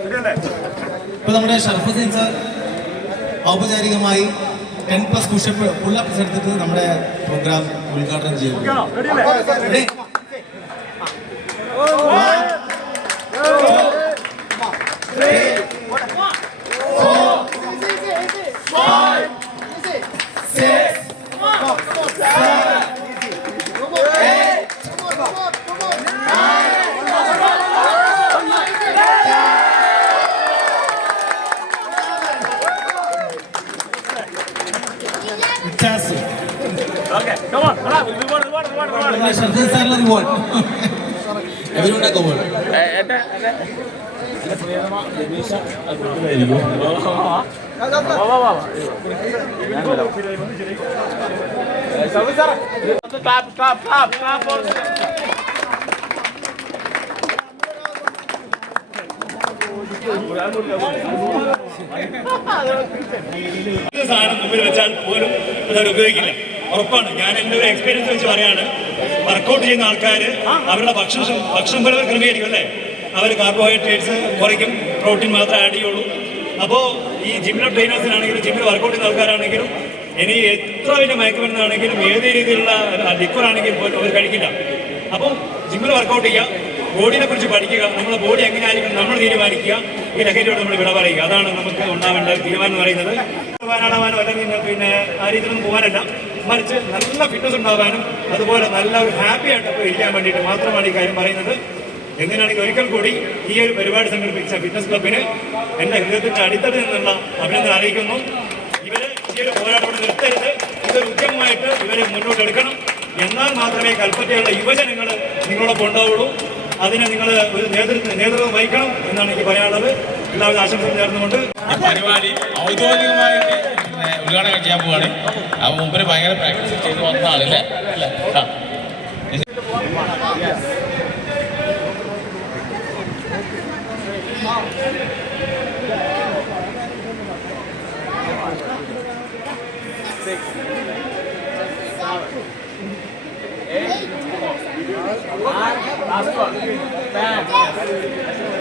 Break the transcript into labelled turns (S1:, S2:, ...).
S1: ഇപ്പൊ
S2: നമ്മുടെ ഷർഫുദ്ദീൻ സാർ ഔപചാരികമായി ടെൻ പ്ലസ് പുഷപ്പ് പുള്ളപ്സ് എടുത്തിട്ട് നമ്മുടെ പ്രോഗ്രാം ഉദ്ഘാടനം Castle. Okay,
S3: come on, come on, we want, we want, we want, we
S2: want. Congratulations, this is reward. Everyone take over.
S3: Clap, clap, clap, clap also. Gracias.
S1: സാധനം മുമ്പിൽ വെച്ചാൽ പോലും അത് ഉപയോഗിക്കില്ല. ഉറപ്പാണ്. ഞാൻ എന്റെ ഒരു എക്സ്പീരിയൻസ് വെച്ച് പറയാണ് വർക്കൗട്ട് ചെയ്യുന്ന ആൾക്കാർ അവരുടെ ഭക്ഷണം ഭക്ഷണം പോലെ ക്രമീകരിക്കും അല്ലേ? അവർ കാർബോഹൈഡ്രേറ്റ്സ് കുറയ്ക്കും പ്രോട്ടീൻ മാത്രം ആഡ് ചെയ്യുള്ളൂ. അപ്പോൾ ഈ ജിമ്മിലെ ട്രെയിനേഴ്സിനാണെങ്കിലും ജിമ്മിൽ വർക്കൗട്ട് ചെയ്യുന്ന ആൾക്കാരാണെങ്കിലും ഇനി എത്ര വലിയ മയക്കുമരുന്നാണെങ്കിലും ഏത് രീതിയിലുള്ള ലിക്വർ ആണെങ്കിലും പോലും അവർ കഴിക്കില്ല. അപ്പം ജിമ്മിൽ വർക്കൗട്ട് ചെയ്യുക ബോഡിനെ കുറിച്ച് പഠിക്കുക നമ്മുടെ ബോഡി എങ്ങനെയായിരിക്കും നമ്മൾ തീരുമാനിക്കുക ഈ ലഹരിയോട് നമ്മൾ വിട പറയുക. അതാണ് നമുക്ക് ഉണ്ടാവേണ്ട തീരുമാനം എന്ന് പറയുന്നത്. പോകാനാണാവാനോ അല്ലെങ്കിൽ പിന്നെ ആ രീതിയിലൊന്നും പോകാനല്ല. മറിച്ച് നല്ല ഫിറ്റ്നസ് ഉണ്ടാവാനും അതുപോലെ നല്ല ഒരു ഹാപ്പി ആയിട്ടൊക്കെ ഇരിക്കാൻ വേണ്ടിയിട്ട് മാത്രമാണ് ഈ കാര്യം പറയുന്നത്. എങ്ങനെയാണെങ്കിൽ ഒരിക്കൽ കൂടി ഈ ഒരു പരിപാടി സംഘടിപ്പിച്ച ഫിറ്റ്നസ് ക്ലബിന് എന്റെ ഹൃദയത്തിന്റെ അടിത്തറ നിന്നുള്ള അഭിനന്ദനം അറിയിക്കുന്നു. ഇവർ ഈ ഒരു പോരാട്ടം നിർത്തരുത്. ഇതൊരു ഉദ്യമമായിട്ട് ഇവരെ മുന്നോട്ടെടുക്കണം എന്നാൽ മാത്രമേ കൽപ്പറ്റയുള്ള യുവജനങ്ങൾ നിങ്ങളോടൊപ്പം ഉണ്ടാവുള്ളൂ. അതിനെ നിങ്ങൾ ഒരു നേതൃത്വം നേതൃത്വം വഹിക്കണം എന്നാണ് എനിക്ക് പറയാനുള്ളത്. എല്ലാവരും ആശംസകൾ നേർന്നുകൊണ്ട്
S3: പരിപാടി ഔദ്യോഗികമായിട്ട് ഉദ്ഘാടനം ചെയ്യാൻ പോവാണ്. ആ മുമ്പിന് ഭയങ്കര പ്രാക്ടീസ് ചെയ്ത് വന്ന ആളല്ലേ? അല്ലേ? ആ. Last one. Bang.